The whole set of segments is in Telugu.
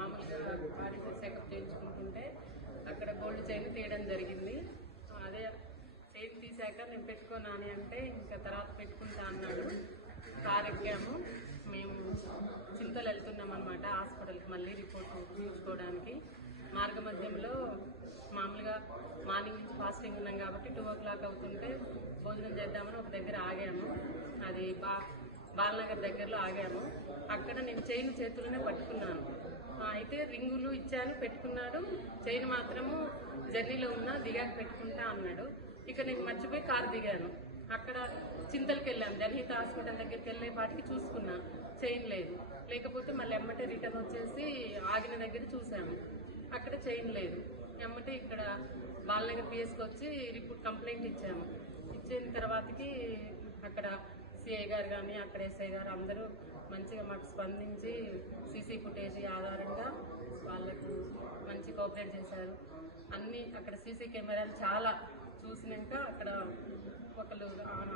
మామూలుగా వారికి చెకప్ చేయించుకుంటుంటే అక్కడ గోల్డ్ చైన్ తీయడం జరిగింది. అదే చైన్ తీసాక నేను పెట్టుకోనాని అంటే ఇంకా తర్వాత పెట్టుకుంటా అన్నాడు. కారెక్కాము మేము చింతలు వెళ్తున్నాం అనమాట హాస్పిటల్కి మళ్ళీ రిపోర్ట్ చూసుకోవడానికి. మార్గ మధ్యంలో మామూలుగా మార్నింగ్ నుంచి ఫాస్టింగ్ ఉన్నాం కాబట్టి టూ ఓ క్లాక్ అవుతుంటే భోజనం చేద్దామని ఒక దగ్గర ఆగాము. అది బా బాలనగర్ దగ్గరలో ఆగాము. అక్కడ నేను చైన్ చేతులనే పట్టుకున్నాను. అయితే రింగులు ఇచ్చాను పెట్టుకున్నాడు. చైన్ మాత్రము జర్నీలో ఉన్నా దిగాక పెట్టుకుంటా అన్నాడు. ఇక నేను మర్చిపోయి కారు దిగాను. అక్కడ చింతలకి వెళ్ళాను జనహిత హాస్పిటల్ దగ్గరికి వెళ్ళే వాటికి చూసుకున్నా. చైన్ లేదు. లేకపోతే మళ్ళీ ఎమ్మటే రిటర్న్ వచ్చేసి ఆగిన దగ్గర చూసాము అక్కడ చైన్ లేదు. ఎమ్మటే ఇక్కడ బాలనగర్ పిఎస్కి వచ్చి రిపోర్ట్ కంప్లైంట్ ఇచ్చాము. ఇచ్చిన తర్వాతకి అక్కడ సిఐ గారు కానీ అక్కడ ఎస్ఐ గారు అందరూ మంచిగా మాకు స్పందించి ఫుటేజ్ ఆధారంగా వాళ్ళకు మంచి కోఆపరేట్ చేశారు. అన్ని అక్కడ సీసీ కెమెరాలు చాలా చూసినాక అక్కడ ఒకళ్ళు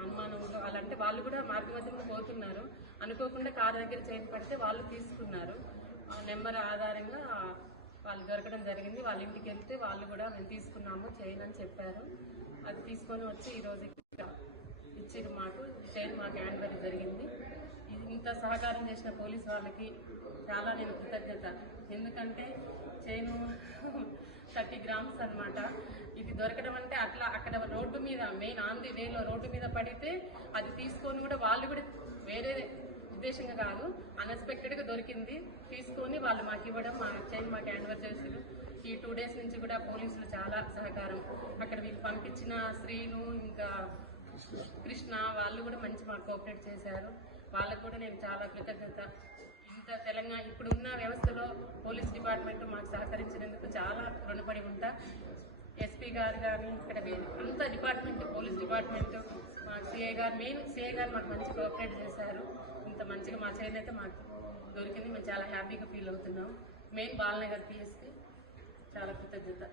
అనుమానంలో అలాంటి వాళ్ళు కూడా మార్గమధ్యంలో పోతున్నారు. అనుకోకుండా కారు దగ్గర చైన్ పడితే వాళ్ళు తీసుకున్నారు. ఆ నెంబర్ ఆధారంగా వాళ్ళు దొరకడం జరిగింది. వాళ్ళ ఇంటికి వెళ్తే వాళ్ళు కూడా మేము తీసుకున్నాము చైన్ అని చెప్పారు. అది తీసుకొని వచ్చి ఈరోజు ఇక్కడ ఇచ్చిన మాకు చైన్ మాకు హ్యాండ్ జరిగింది. ఇంత సహకారం చేసిన పోలీస్ వాళ్ళకి చాలా నేను కృతజ్ఞత. ఎందుకంటే చైను థర్టీ గ్రామ్స్ అనమాట ఇది దొరకడం అంటే అట్లా అక్కడ రోడ్డు మీద మెయిన్ ఆన్ ది వేలో రోడ్డు మీద పడితే అది తీసుకొని కూడా వాళ్ళు కూడా వేరే ఉద్దేశంగా కాదు అన్ఎక్స్పెక్టెడ్గా దొరికింది. తీసుకొని వాళ్ళు మాకు ఇవ్వడం మా చైన్ మాకు హ్యాండ్ఓవర్ చేసారు ఈ టూ డేస్ నుంచి కూడా పోలీసులు చాలా సహకారం. అక్కడ వీళ్ళు పంపించిన శ్రీను ఇంకా కృష్ణ వాళ్ళు కూడా మంచి మాకు కోఆపరేట్ చేశారు. వాళ్ళకు కూడా నేను చాలా కృతజ్ఞత. ఇంత తెలంగాణ ఇప్పుడు ఉన్న వ్యవస్థలో పోలీస్ డిపార్ట్మెంట్ మాకు సహకరించినందుకు చాలా రుణపడి ఉంటా. ఎస్పీ గారు కానీ ఇక్కడ అంత డిపార్ట్మెంట్ పోలీస్ డిపార్ట్మెంట్ మా సిఏ గారు మెయిన్ సిఏ గారు మాకు మంచి కోఆపరేట్ చేశారు. ఇంత మంచిగా మా చైన్ అయితే మాకు దొరికింది. మేము చాలా హ్యాపీగా ఫీల్ అవుతున్నాం. మెయిన్ బాలనగర్ పిఎస్కి చాలా కృతజ్ఞత.